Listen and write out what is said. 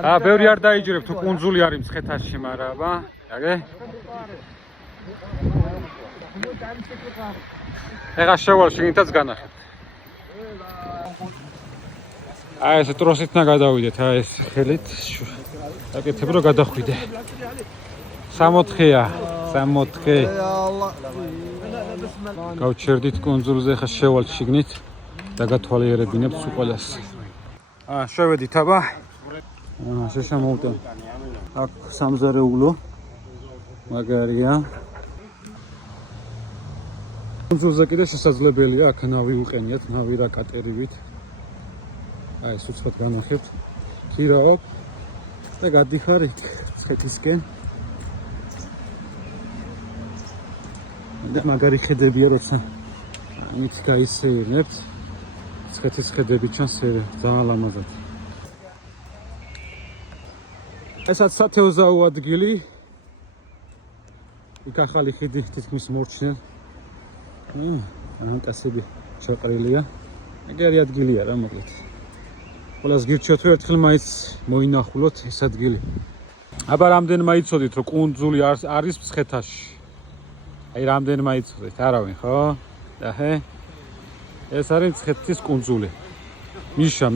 ბევრი არ დაიჯერებ თუ კუნძული არის მცხეთაში, მაგრამ აბა, აგე. ეხა შევალ შეგინთაც განახეთ. აი ეს ტროსით ნა გადავიდეთ, აი ეს ხელით. აკეთებ რომ გადახვიდე. 64-ია, 64. გავჩერდით კუნძულზე, ეხა შევალ შიგნით და გათვალიერებინებთ უყოლას. შევედით აბა. შეშამოვდე. აქ სამზარეულო. მაგარია. კუნძულზე კიდე შესაძლებელია აქ ნავი უყენიათ, ნავი და კატერივით. აი ეს უცხოდ განახებთ. ქირაობ და გადიხარ იქ მცხეთისკენ. და მაგარი ხედებია, როცა მით გაისეირნებთ. მცხეთის ხედები ჩანს ძალიან ლამაზად. ესაც სათევზაო ადგილი. იქ ახალი ხიდი თითქმის მორჩნენ. ანტასები ჩაყრილია. ეგარი ადგილია რა მოკლედ. ყველას გირჩევთ რომ ერთხელ მაინც მოინახულოთ ეს ადგილი. აბა რამდენ მაიცოდით რომ კუნძული არის მცხეთაში. აი რამდენ მაიცოდით, არავინ ხო? და ეს არის მცხეთის კუნძული. მიშა